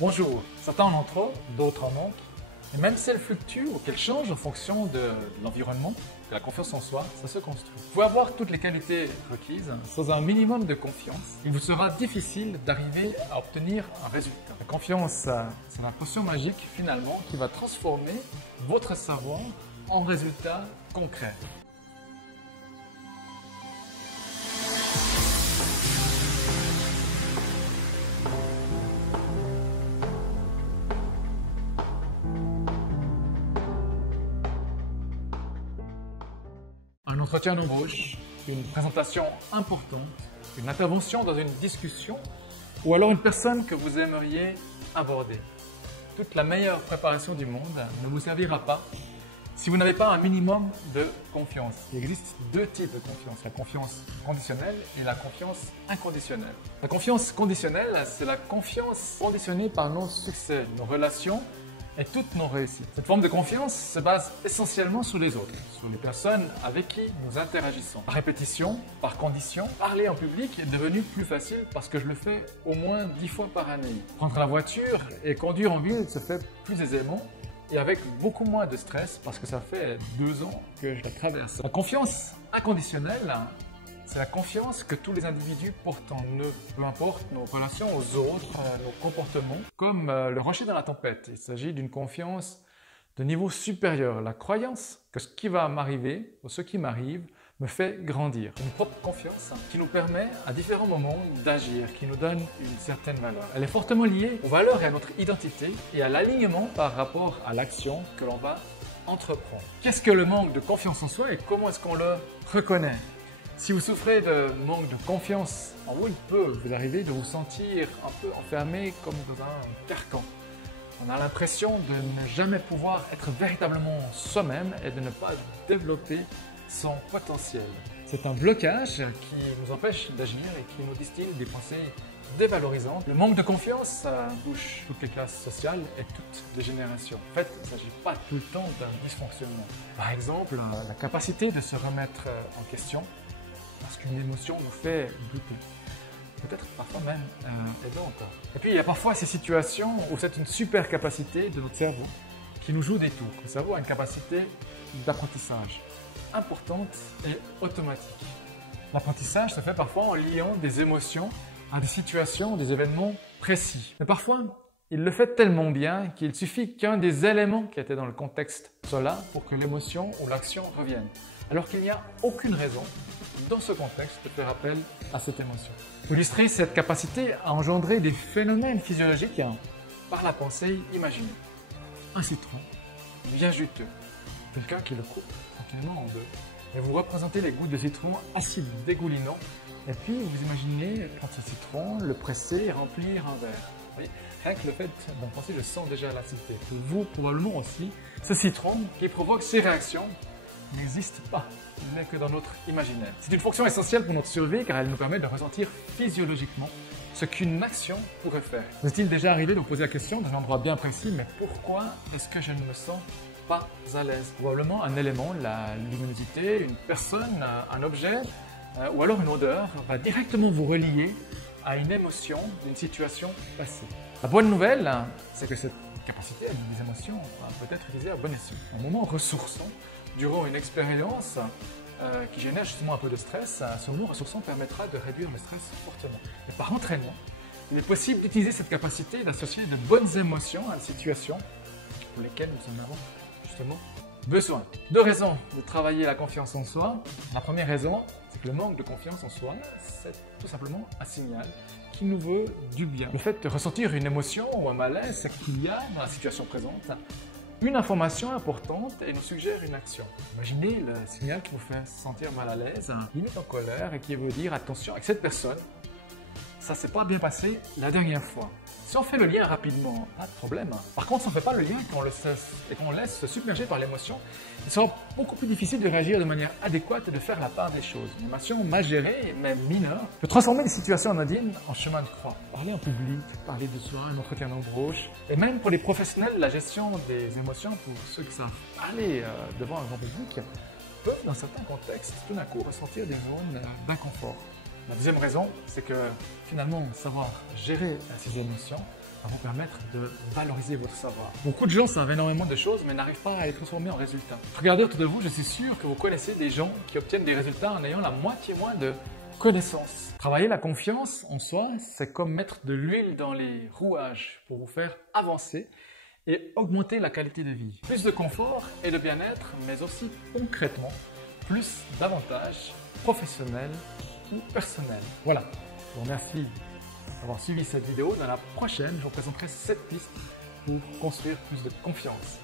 Bonjour, certains en ont trop, d'autres en manquent. Et même si elle fluctue ou qu'elle change en fonction de l'environnement, de la confiance en soi, ça se construit. Vous pouvez avoir toutes les qualités requises, sans un minimum de confiance, il vous sera difficile d'arriver à obtenir un résultat. La confiance, c'est la potion magique finalement qui va transformer votre savoir en résultat concret. Un entretien d'embauche, une présentation importante, une intervention dans une discussion ou alors une personne que vous aimeriez aborder. Toute la meilleure préparation du monde ne vous servira pas si vous n'avez pas un minimum de confiance. Il existe deux types de confiance, la confiance conditionnelle et la confiance inconditionnelle. La confiance conditionnelle, c'est la confiance conditionnée par nos succès, nos relations et toutes nos réussites. Cette forme de confiance se base essentiellement sur les autres, sur les personnes avec qui nous interagissons. Par répétition, par condition, parler en public est devenu plus facile parce que je le fais au moins 10 fois par année. Prendre la voiture et conduire en ville se fait plus aisément et avec beaucoup moins de stress parce que ça fait 2 ans que je la traverse. La confiance inconditionnelle, c'est la confiance que tous les individus portent en eux, peu importe nos relations aux autres, nos comportements, comme le rocher dans la tempête. Il s'agit d'une confiance de niveau supérieur, la croyance que ce qui va m'arriver ou ce qui m'arrive me fait grandir. Une propre confiance qui nous permet à différents moments d'agir, qui nous donne une certaine valeur. Elle est fortement liée aux valeurs et à notre identité et à l'alignement par rapport à l'action que l'on va entreprendre. Qu'est-ce que le manque de confiance en soi et comment est-ce qu'on le reconnaît ? Si vous souffrez de manque de confiance en vous, il peut vous arriver de vous sentir un peu enfermé comme dans un carcan. On a l'impression de ne jamais pouvoir être véritablement soi-même et de ne pas développer son potentiel. C'est un blocage qui nous empêche d'agir et qui nous distille des pensées dévalorisantes. Le manque de confiance, ça touche toutes les classes sociales et toutes les générations. En fait, il ne s'agit pas tout le temps d'un dysfonctionnement. Par exemple, la capacité de se remettre en question parce qu'une émotion nous fait douter. Peut-être parfois même aidante. Et puis il y a parfois ces situations où c'est une super capacité de notre cerveau qui nous joue des tours. Le cerveau a une capacité d'apprentissage importante et automatique. L'apprentissage se fait parfois en liant des émotions à des situations, des événements précis. Mais parfois, il le fait tellement bien qu'il suffit qu'un des éléments qui était dans le contexte soit là pour que l'émotion ou l'action revienne. Alors qu'il n'y a aucune raison dans ce contexte de faire appel à cette émotion. Pour illustrer cette capacité à engendrer des phénomènes physiologiques par la pensée imaginée. Un citron bien juteux, quelqu'un qui le coupe tranquillement en deux, et vous représentez les gouttes de citron acides dégoulinants, et puis vous imaginez prendre ce citron, le presser et remplir un verre. Oui, rien que le fait d'en penser, je sens déjà l'acidité. Pour vous, probablement aussi, ce citron qui provoque ces réactions n'existe pas, il n'est que dans notre imaginaire. C'est une fonction essentielle pour notre survie car elle nous permet de ressentir physiologiquement ce qu'une action pourrait faire. Vous est-il déjà arrivé de vous poser la question dans un endroit bien précis, mais pourquoi est-ce que je ne me sens pas à l'aise? Probablement un élément, la luminosité, une personne, un objet ou alors une odeur va directement vous relier à une émotion d'une situation passée. La bonne nouvelle, c'est que cette capacité à des émotions peut être utilisée à bon escient. Un moment ressourçant durant une expérience qui génère justement un peu de stress, ce moment ressourçant permettra de réduire le stress fortement. Mais par entraînement, il est possible d'utiliser cette capacité d'associer de bonnes émotions à une situation pour lesquelles nous en avons justement besoin. 2 raisons de travailler la confiance en soi. La première raison, c'est que le manque de confiance en soi, c'est tout simplement un signal qui nous veut du bien. Le fait de ressentir une émotion ou un malaise, c'est qu'il y a dans la situation présente une information importante et nous suggère une action. Imaginez le signal qui vous fait sentir mal à l'aise, limite en colère et qui veut dire attention avec cette personne, ça s'est pas bien passé la dernière fois. Si on fait le lien rapidement, pas de problème. Par contre, si on ne fait pas le lien et qu'on laisse se submerger par l'émotion, il sera beaucoup plus difficile de réagir de manière adéquate et de faire la part des choses. Une émotion mal gérée, même mineure, peut transformer des situations anodines en chemin de croix. Parler en public, parler de soi, un entretien d'embauche, et même pour les professionnels, la gestion des émotions, pour ceux qui savent aller devant un grand public, peuvent dans certains contextes tout d'un coup ressentir des zones d'inconfort. La deuxième raison, c'est que finalement, savoir gérer ces émotions va vous permettre de valoriser votre savoir. Beaucoup de gens savent énormément de choses, mais n'arrivent pas à les transformer en résultats. Regardez autour de vous, je suis sûr que vous connaissez des gens qui obtiennent des résultats en ayant la moitié moins de connaissances. Travailler la confiance en soi, c'est comme mettre de l'huile dans les rouages pour vous faire avancer et augmenter la qualité de vie. Plus de confort et de bien-être, mais aussi concrètement, plus d'avantages professionnels ou personnels. Voilà, je vous remercie d'avoir suivi cette vidéo. Dans la prochaine, je vous présenterai 7 pistes pour construire plus de confiance.